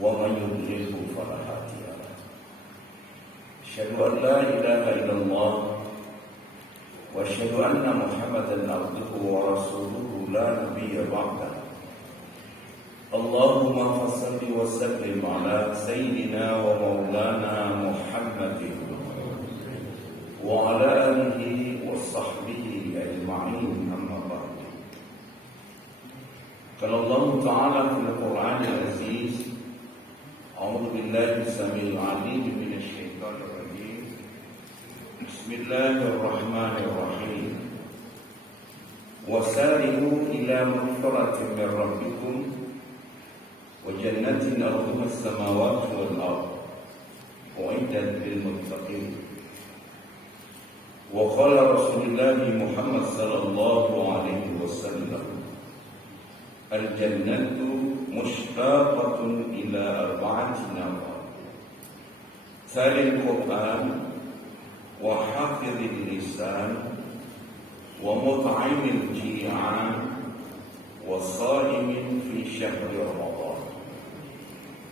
ومن يضلله فلا هادي له أشهد أن لا إله إلا الله وأشهد أن محمدا عبده ورسوله لا نبي بعده اللهم صل وسلم على سيدنا ومولانا محمد وعلى آله وصحبه أجمعين أما بعد قال الله تعالى في القرآن العزيز أعوذ بالله السميع العليم من الشيطان الرجيم بسم الله الرحمن الرحيم وسارعوا إلى مغفرة من ربكم وجنة أرضها السماوات والأرض أعدت للمتقين وقال رسول الله محمد صلى الله عليه وسلم الجنة مشتاقة إلى 4 نفر تالي القرآن وحافظ اللسان ومطعم الجيعان وصائم في شهر رمضان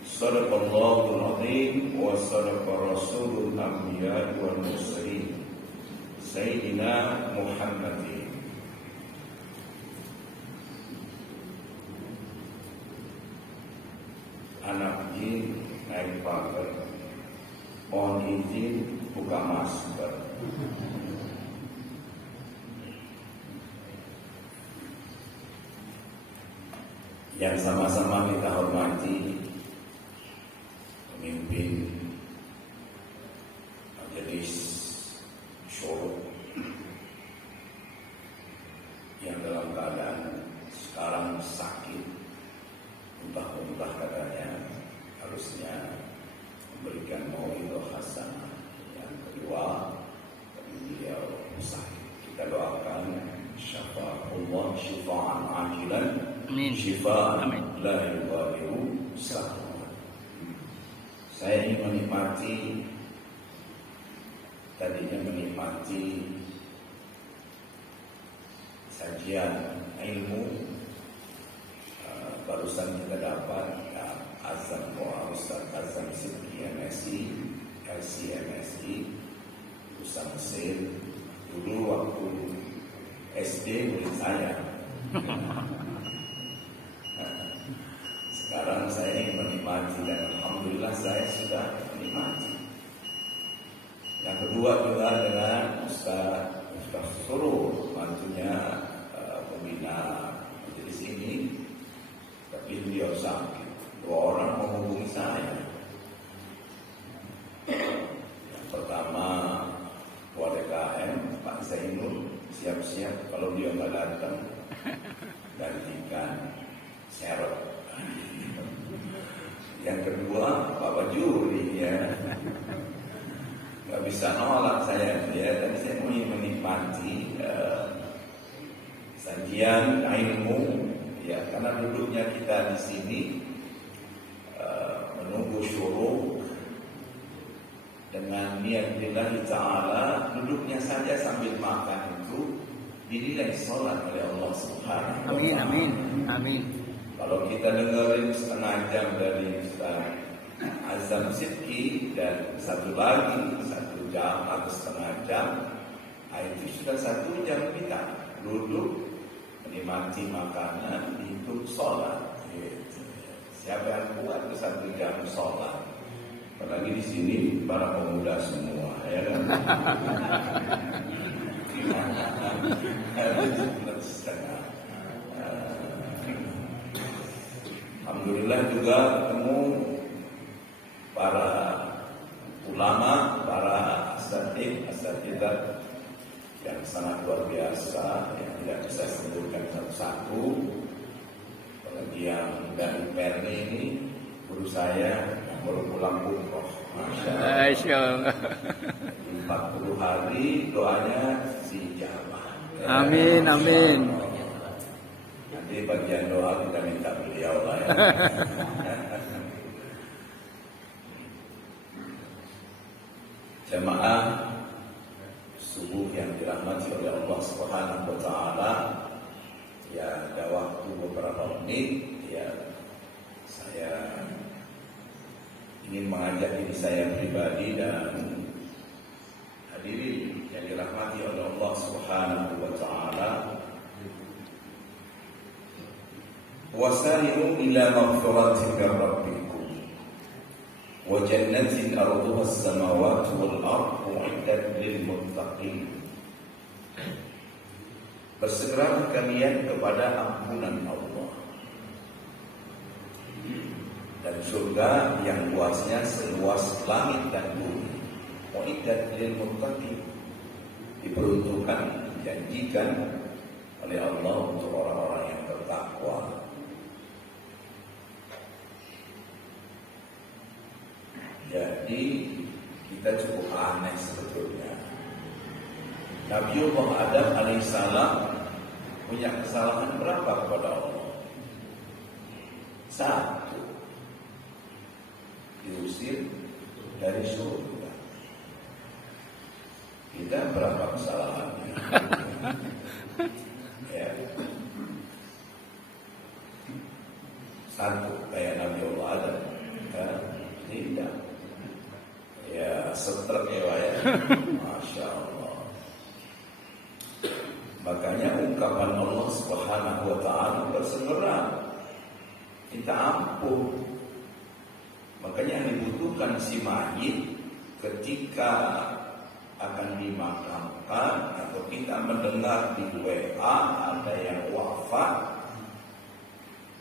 صدق الله العظيم وصدق رسول الأنبياء والمرسلين سيدنا محمد. Anak jin naik pagar, mohon izin buka masker. Yang sama-sama kita hormati pemimpin Majelis Syuro yang dalam keadaan sekarang sakit, muntah-muntah katanya, harusnya memberikan mau'idhah hasanah. Yang kedua, beliau sakit. Kita doakan syafa'ullah syifa'an ajilan, syifa'an la yughadiru saqama. Saya ingin menikmati sajian ilmu barusan kita dapat Ustaz Azam Sidki MSI, LCMSI, Ustaz Mesir. Dulu waktu SD murid saya. Sekarang saya ingin menikmati dan alhamdulillah saya sudah menikmati. Yang kedua juga dengan Ustaz Suruh, mantunya pembina majelis ini, tapi beliau sakit. 2 orang menghubungi saya. Yang pertama Ketua DKM Pak Zainul, siap-siap kalau dia nggak datang gantikan Serot. Yang kedua Pak Bajuri, ya nggak bisa nolak saya, ya. Tapi saya mau menikmati sajian ilmu, ya, karena duduknya kita di sini menunggu syuruk dengan niat lillahi ta'ala. Duduknya saja sambil makan itu dinilai sholat oleh Allah Subhanahu wa ta'ala. Amin, amin, amin. Kalau kita dengerin setengah jam dari Ustaz Azam Sidki dan 1 jam atau setengah jam, itu sudah 1 jam kita duduk menikmati makanan, itu sholat. Siapa yang kuat itu 1 jam sholat? Apalagi di sini para pemuda semua, ya kan? Alhamdulillah juga ketemu para ulama, para asatidzah yang sangat luar biasa, yang tidak bisa sebutkan satu-satu. Apalagi yang dari Perni ini, guru saya yang baru pulang umroh, Masya Allah. 40 hari doanya dijabah. Amin, amin. Nanti bagian doa kita minta beliau lah, ya. Jemaah subuh yang dirahmati oleh Allah Subhanahu wa taala, ya ada waktu beberapa menit, ya saya ingin mengajak diri saya pribadi dan hadirin yang dirahmati oleh Allah Subhanahu wa taala, wasari'u ila maghfiratin min rabbikum wa jannatin arduha as-samawati wal ardu 'iddat lil muttaqin. Bersegeralah kalian kepada ampunan Allah dan surga yang luasnya seluas langit dan bumi. Uiddat lil muttaqin, diperuntukkan, dijanjikan oleh Allah untuk orang-orang yang bertakwa. Jadi kita cukup aneh sebetulnya. Nabiullah Adam alaihissalam punya kesalahan berapa kepada Allah? Satu, diusir dari surga. Kita berapa kesalahannya? Ya. Satu, kayak Nabiullah Adam. Ya, tidak. Ya, setrek ya. Masya Allah. Makanya ungkapan Allah Subhanahu wa taala bersegera minta ampun. Makanya yang dibutuhkan si mayit ketika akan dimakamkan atau kita mendengar di WA ada yang wafat,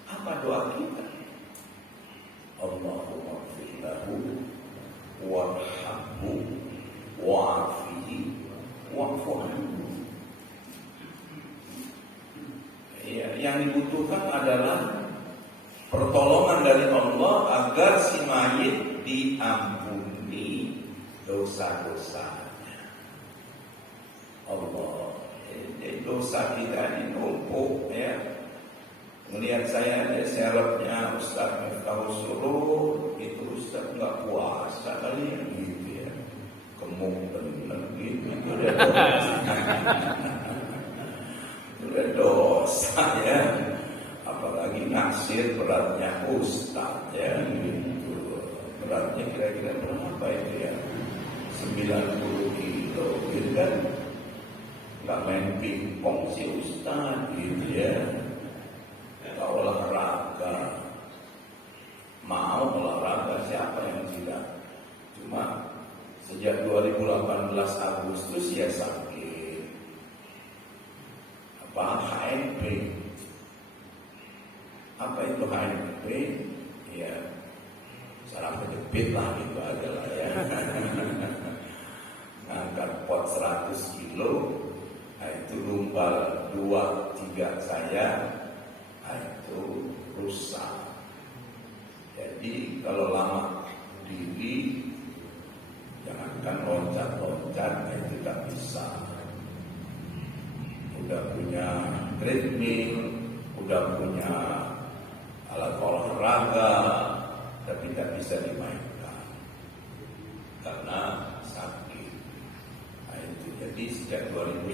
apa doa kita? Allahumma ighfir lahu warhamhu wa'afihi wa'fu anhu. Ya, yang dibutuhkan adalah pertolongan dari Allah agar si mayit diampuni dosa-dosanya. Allah, dosa kita dinumpuk ya. Melihat saya serepnya Ustaz Miftahul Surur, itu Ustaz nggak puasa kali ya, gitu ya. Gemuk bener gitu, itu udah dosa. Udah dosa ya. Apalagi naksir beratnya Ustaz ya, gitu. Beratnya kira-kira berapa itu ya? 90 kilo gitu kan. Gak main pingpong si Ustaz gitu ya. Gak olahraga. Mau olahraga, siapa yang tidak? Cuma sejak 2018 Agustus ya sakit. Apa? HNP. Apa itu HNP? Ya, saraf kejepit lah gitu aja lah ya. Ngangkat pot 100 kilo, nah itu lumbal 2-3 saya, nah itu rusak. Jadi kalau lama diri, jangankan loncat-loncat, nah itu tak bisa. Udah punya treadmill, udah punya alat olahraga, tapi tak bisa dimainkan karena sakit. Nah, itu jadi sejak 2018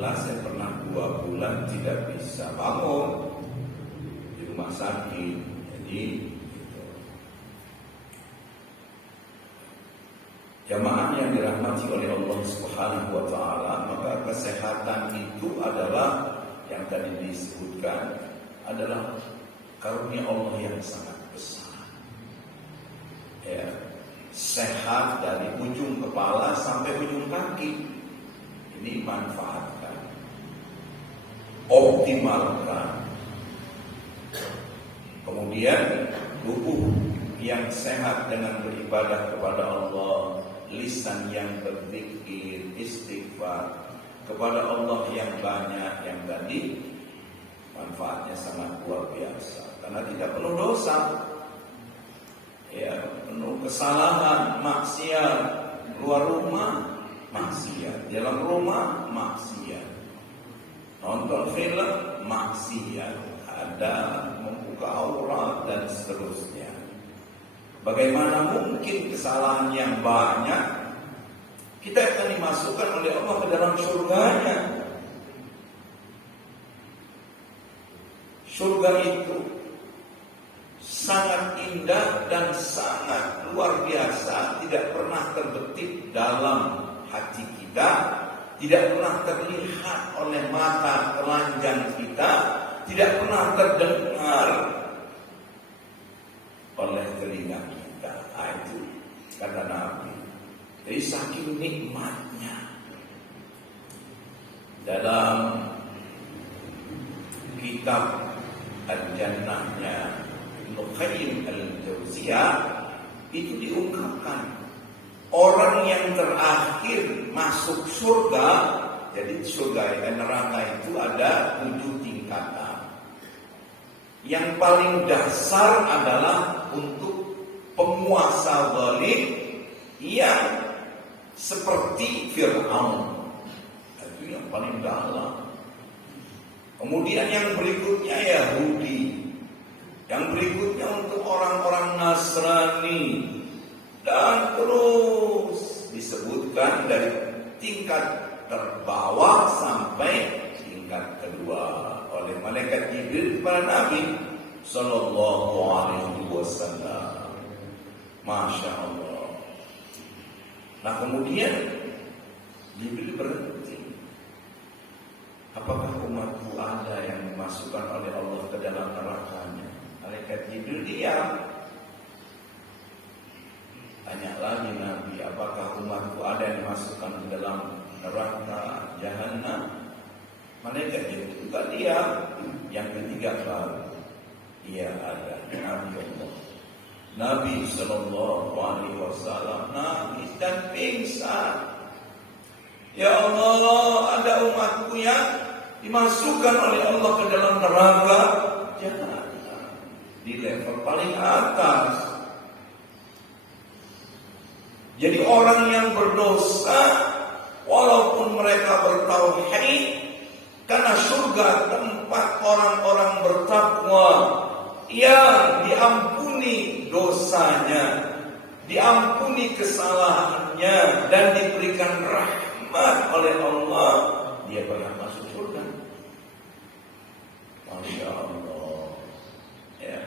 saya pernah 2 bulan tidak bisa bangun di rumah sakit. Jadi gitu. Jamaah yang dirahmati oleh Allah Subhanahu wa taala, maka kesehatan itu adalah yang tadi disebutkan adalah karunia Allah yang sangat besar. Ya, sehat dari ujung kepala sampai ujung kaki. Ini manfaatkan, optimalkan. Kemudian tubuh yang sehat dengan beribadah kepada Allah, lisan yang berzikir, istighfar kepada Allah yang banyak, yang tadi manfaatnya sangat luar biasa. Karena tidak penuh dosa, ya, penuh kesalahan, maksiat, luar rumah maksiat, dalam rumah maksiat, nonton film maksiat, ada membuka aurat dan seterusnya. Bagaimana mungkin kesalahan yang banyak kita akan dimasukkan oleh Allah ke dalam surganya? Surga itu sangat indah dan sangat luar biasa, tidak pernah terbetik dalam hati kita, tidak pernah terlihat oleh mata telanjang kita, tidak pernah terdengar oleh telinga kita. Itu kata Nabi. Jadi saking nikmatnya. Dalam kitab Al-Jannahnya Ibnu Qayyim Al-Jauziyah itu diungkapkan orang yang terakhir masuk surga. Jadi surga dan neraka itu ada 7 tingkatan. Yang paling dasar adalah untuk penguasa zalim yang seperti Fir'aun. Itu yang paling dalam. Kemudian yang berikutnya Yahudi. Yang berikutnya untuk orang-orang Nasrani. Dan terus disebutkan dari tingkat terbawah sampai tingkat kedua oleh malaikat Jibril kepada Nabi sallallahu alaihi wasallam. Masya Allah. Nah kemudian Jibril berhenti. Apakah umatku ada yang dimasukkan oleh Allah ke dalam nerakanya? Malaikat Jibril diam. Tanya lagi Nabi, apakah umatku ada yang dimasukkan ke dalam neraka Jahannam? Malaikat Jibril juga diam. Yang ketiga baru, iya ada Nabi Allah. Nabi sallallahu alaihi wasallam nangis dan pingsan. Ya Allah, ada umatku yang dimasukkan oleh Allah ke dalam neraka Jahannam di level paling atas. Jadi orang yang berdosa walaupun mereka bertauhid, karena surga tempat orang-orang bertakwa yang diampuni dosanya, diampuni kesalahannya dan diberikan rahmat oleh Allah, dia pernah masuk surga. Masya Allah. Ya.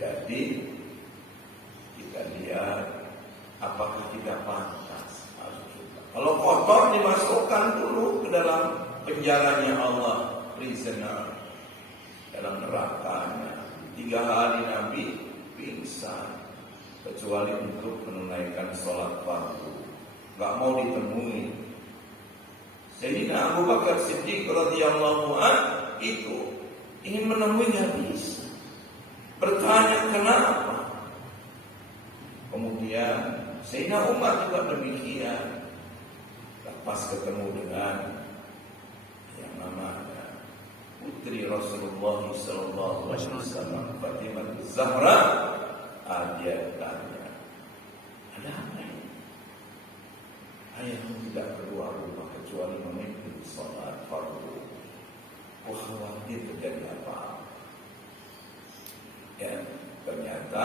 Jadi kita lihat apakah kita pantas masuk surga. Kalau kotor dimasukkan dulu ke dalam penjaranya Allah, prisoner, dalam nerakanya. 3 hari Nabi pingsan, kecuali untuk menunaikan sholat fardu. Gak mau ditemui. Sayyidina Abu Bakar Siddiq radhiyallahu anhu itu ingin menemuinya bisa. Bertanya kenapa. Kemudian Sayyidina Umar juga demikian. Pas ketemu dengan yang namanya putri Rasulullah sallallahu alaihi wasallam, Fatimah Zahra, dia tanya, ada apa ini? Ayahmu tidak keluar rumah kecuali memimpin sholat fardu. Aku khawatir terjadi apa? Ya, ternyata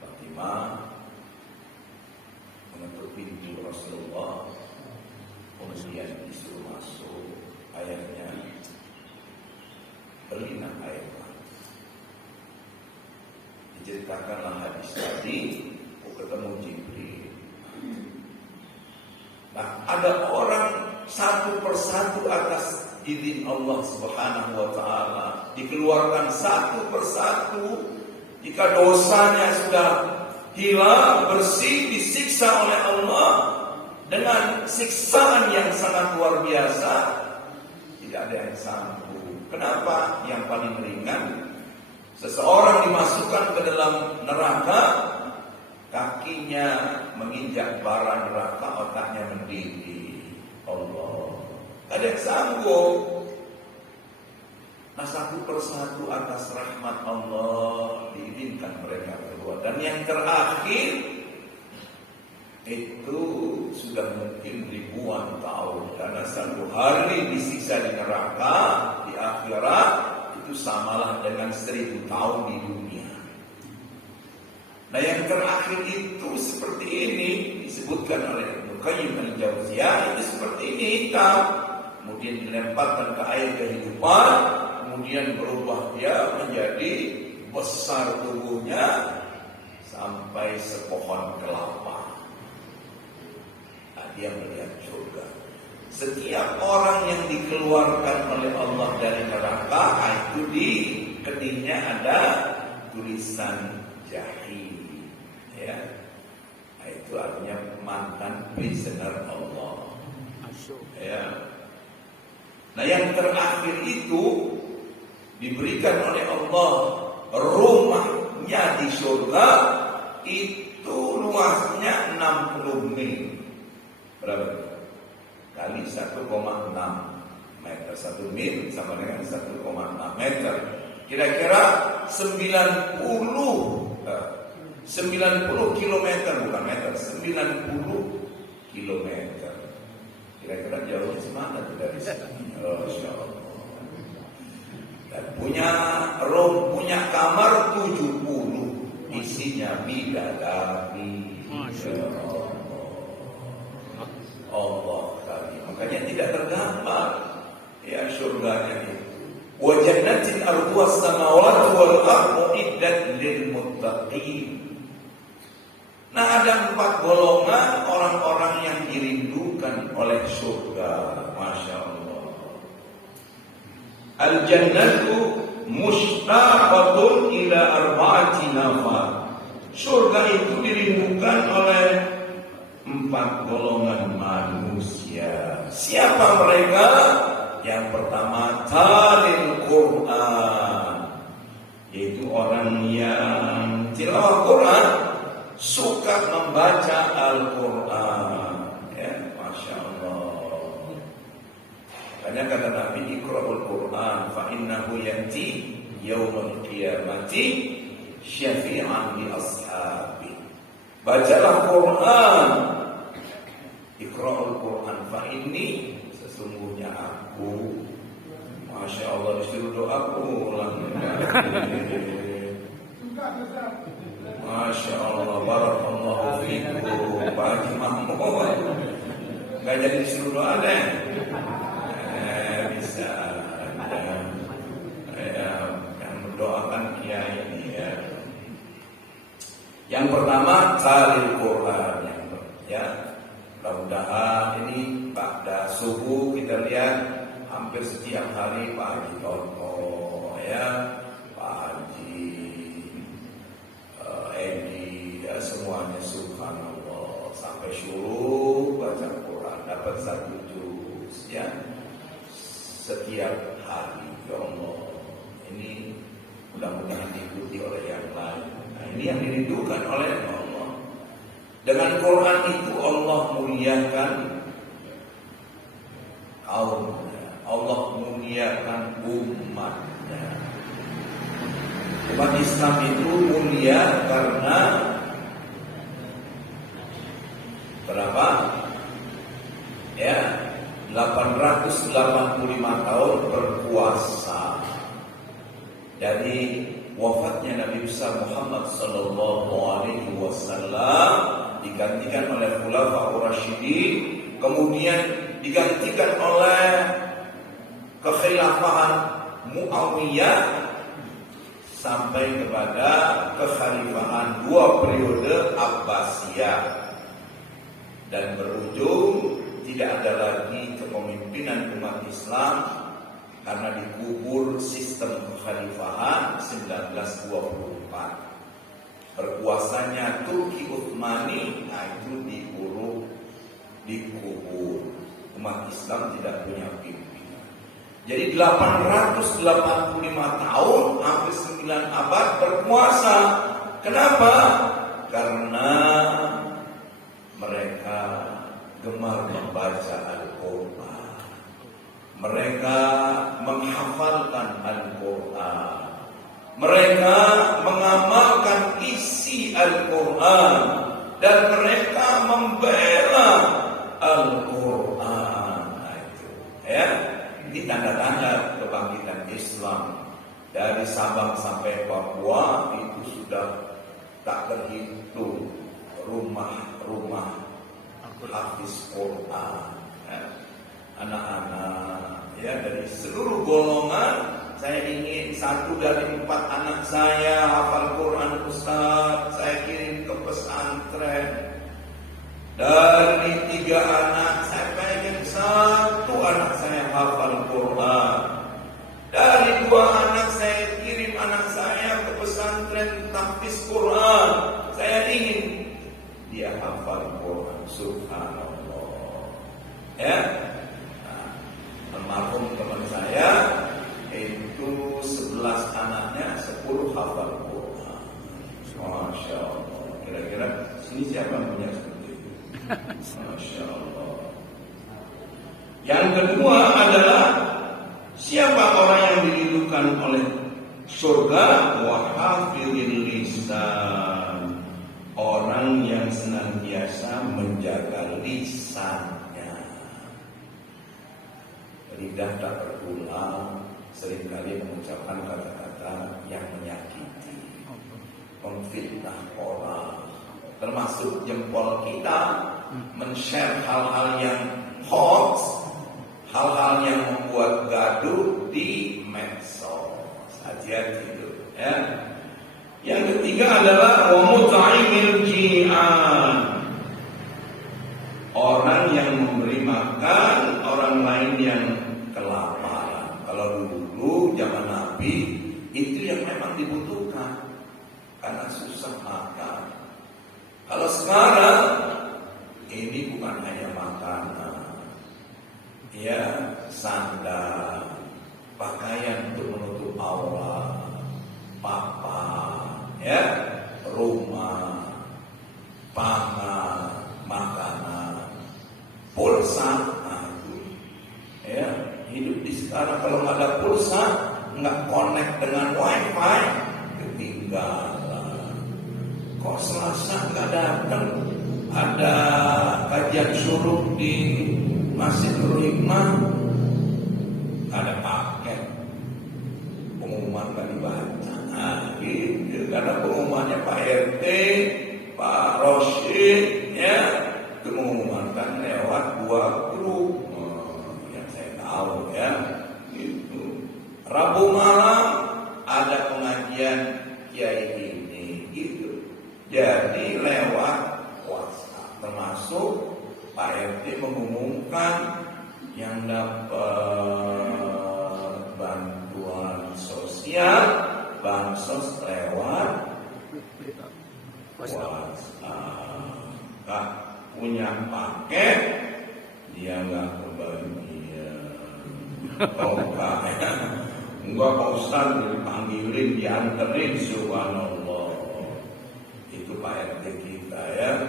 Fatimah mengetuk pintu Rasulullah, kemudian disuruh masuk. Ayahnya berlinang air mata. Diceritakanlah hadis tadi, ketemu Jibril. Nah, ada orang satu persatu atas izin Allah Subhanahu wa taala dikeluarkan satu persatu. Jika dosanya sudah hilang, bersih, disiksa oleh Allah dengan siksaan yang sangat luar biasa, tidak ada yang sanggup. Kenapa? Yang paling ringan, seseorang dimasukkan ke dalam neraka, kakinya menginjak bara neraka, otaknya mendidih. Allah, ada yang sanggup. Nah, satu persatu atas rahmat Allah diizinkan mereka keluar. Dan yang terakhir itu sudah mungkin ribuan tahun, karena 1 hari disiksa di neraka di akhirat itu samalah dengan 1000 tahun di dunia. Nah, yang terakhir itu seperti ini disebutkan oleh Ibnu Qayyim Al-Jauziyah, itu seperti ini hitam, kemudian dilemparkan ke air kehidupan, kemudian berubah dia menjadi besar tubuhnya sampai sepohon kelapa. Nah, dia melihat surga. Setiap orang yang dikeluarkan oleh Allah dari neraka, itu di kedingnya ada tulisan jahim. Ya, nah, itu artinya mantan prisoner Allah. Ya. Nah, yang terakhir itu diberikan oleh Allah rumahnya di surga, itu luasnya 60 mil. Berapa? Kali 1,6 meter. 1 mil sama dengan 1,6 meter. Kira-kira 90 kilometer, bukan meter, 90 kilometer. Kira-kira jauhnya semana tuh dari sini? Insya Allah. Dan punya kamar 70, isinya bidadari. Allah kali. Makanya tidak tergambar ya surganya itu. Wa jannatin arduha as-samawati wal ardu iddat lil muttaqin. Nah, ada 4 golongan orang-orang yang dirindukan oleh surga. Masya Allah. Al-jannatu mushtaqatun ila arba'ati nafar. Surga itu dirindukan oleh 4 golongan manusia. Siapa mereka? Yang pertama, talil Quran, yaitu orang yang tilawah Quran, suka membaca Al-Quran. Ya, Masya Allah. Makanya kata Nabi, Iqra'ul Quran fa innahu ya'ti yaumul qiyamati syafi'an li ashabi. Bacalah Quran. Iqra'ul Quran fa inni, sesungguhnya aku, Masya Allah, disuruh doa pulang. Masya Allah, barakallahu fiikum, Pak Haji Mahmud. Gak jadi disuruh doa deh. Bisa. Yang mendoakan kiai ini ya. Yang pertama, talil Quran. Ya, mudah-mudahan ini pada subuh kita lihat hampir setiap hari Pak Haji Toto, ya, Pak Haji Edi, ya, semuanya subhanallah sampai syuruh baca Quran dapat 1 juz ya setiap hari. Ya Allah, ini mudah-mudahan diikuti oleh yang lain. Nah, ini yang dirindukan oleh Allah. Dengan Quran itu Allah muliakan kaumnya, Allah muliakan umatnya. Umat Islam itu mulia karena berapa? Ya, 885 tahun berpuasa. Dari wafatnya Nabi besar Muhammad sallallahu alaihi wasallam digantikan oleh Khulafaur Rasyidin, kemudian digantikan oleh kekhilafahan Muawiyah sampai kepada kekhalifahan 2 periode Abbasiyah, dan berujung tidak ada lagi kepemimpinan umat Islam karena dikubur sistem kekhalifahan 1924. Berkuasanya Turki Utsmani, nah itu dikubur. Umat Islam tidak punya pimpinan. Jadi 885 tahun, hampir 9 abad berkuasa. Kenapa? Karena mereka gemar membaca Al-Quran. Mereka menghafalkan Al-Quran. Mereka mengamalkan isi Al-Quran. Dan mereka membela Al-Quran. Nah, itu, ya. Ini tanda-tanda kebangkitan Islam. Dari Sabang sampai Papua itu sudah tak terhitung rumah-rumah hafiz Quran, ya. Anak-anak ya dari seluruh golongan saya ingin 1 dari 4 anak saya hafal Quran Ustaz, saya kirim ke pesantren. Dari 3 anak saya pengen 1 anak saya hafal Quran. Dari 2 anak saya kirim anak saya ke pesantren tahfiz Quran. Saya ingin dia hafal Quran. Subhanallah. Ya. Almarhum teman saya itu 11 anaknya 10 hafal Quran. Masya Allah. Kira-kira sini siapa yang punya seperti itu? Masya Allah. Yang kedua adalah siapa orang yang diridhokan oleh surga? Wahafidil lisan. Orang yang senantiasa menjaga lisannya. Lidah tak berulang, seringkali mengucapkan kata-kata yang menyakiti, memfitnah orang, termasuk jempol kita men-share hal-hal yang hoax, hal-hal yang membuat gaduh di medsos. Hati-hati itu, ya. Yang ketiga adalah mut'imil ji'an. Orang yang memberi makan orang lain yang kelaparan. Kalau dulu zaman Nabi itu yang memang dibutuhkan karena susah makan. Kalau sekarang ini bukan hanya makanan, ya, sandal, pakaian untuk menutup aurat, papan, ya, rumah, pangan, makanan, pulsa. Ya, hidup di sekarang kalau nggak ada pulsa, nggak connect dengan wifi, ketinggalan. Kok Selasa nggak datang? Ada kajian suruh di Masjid Nurul Hikmah, ada paket, pengumuman nggak dibaca. Nah, gitu. Karena pengumumannya Pak RT, Pak Rosyid, ya, itu mengumumkan lewat 2 grup. Ya, gitu. Rabu malam ada pengajian kiai ini, gitu. Jadi lewat WhatsApp, termasuk Pak RT mengumumkan yang dapat bantuan sosial, bansos lewat WhatsApp. Kak punya paket, dia nggak berbagi. Oh enggak, enggak Pak Ustaz dipanggilin, dianterin, subhanallah. Itu Pak RT kita, ya,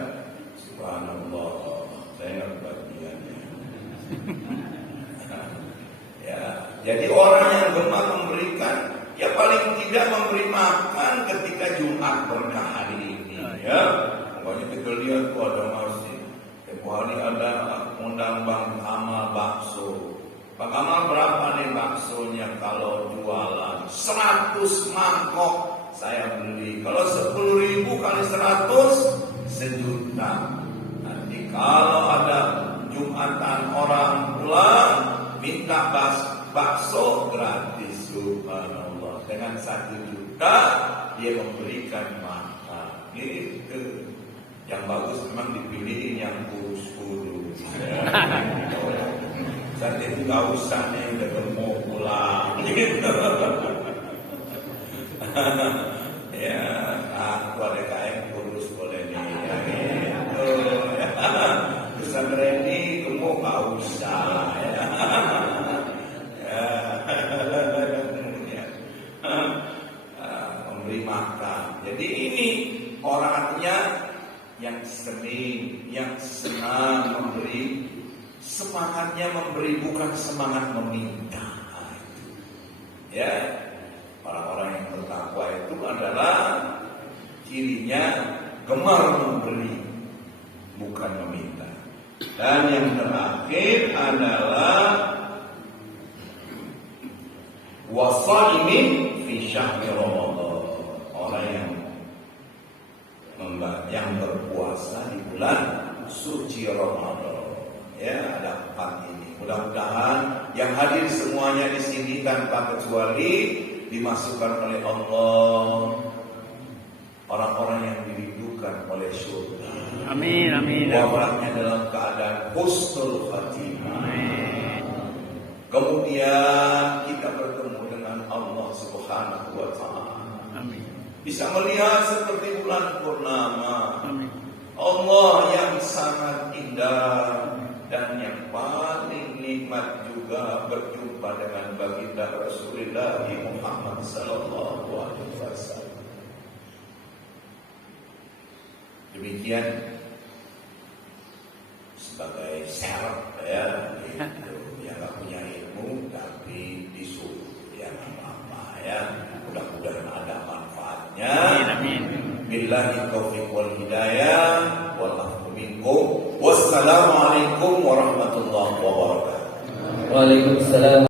subhanallah. Saya nggak kebagiannya. Ya, jadi orang yang gemar memberikan, ya paling tidak memberi makan ketika Jumat berkah hari ini, ya. Pokoknya kita lihat tuh ada masjid, kecuali ada undang Bang Amal bakso. Pak Kamal berapa nih baksonya kalau jualan? 100 mangkok saya beli. Kalau 10.000 kali 100, 1.000.000. Nanti kalau ada Jumatan orang pulang minta bakso gratis, subhanallah. Dengan 1 juta dia memberikan makan. Gitu. Yang bagus memang dipilihin yang kurus-kurus. Dan itu gak usah nih udah mau pulang gitu. Ya, aku ada kain kurus boleh nih, ya gitu. Pesan Randy kamu gak usah, ya. Memberi makan. Jadi ini orangnya yang sering, yang senang memberi. Semangatnya memberi, bukan semangat meminta. Ya, orang-orang yang bertakwa itu adalah cirinya gemar memberi, bukan meminta. Dan yang terakhir adalah wasaimin fi syahri Ramadan. Orang yang berpuasa di bulan suci Ramadan. Ya, ada 4 ini. Mudah-mudahan yang hadir semuanya di sini tanpa kecuali dimasukkan oleh Allah orang-orang yang dirindukan oleh surga. Amin. Amin. Wafatnya dalam keadaan husnul khatimah. Kemudian kita bertemu dengan Allah Subhanahu wa taala. Amin. Bisa melihat seperti bulan purnama. Amin. Allah yang sangat indah dan yang paling nikmat juga berjumpa dengan baginda Rasulullah Muhammad sallallahu alaihi wasallam. Demikian sebagai syarat ya, gitu. Yang nggak punya ilmu tapi disuruh ya apa ya. Mudah-mudahan ada manfaatnya. Amin. Billahi taufiq wal hidayah wal afu minkum. Wassalamualaikum warahmatullahi wabarakatuh. Waalaikumsalam.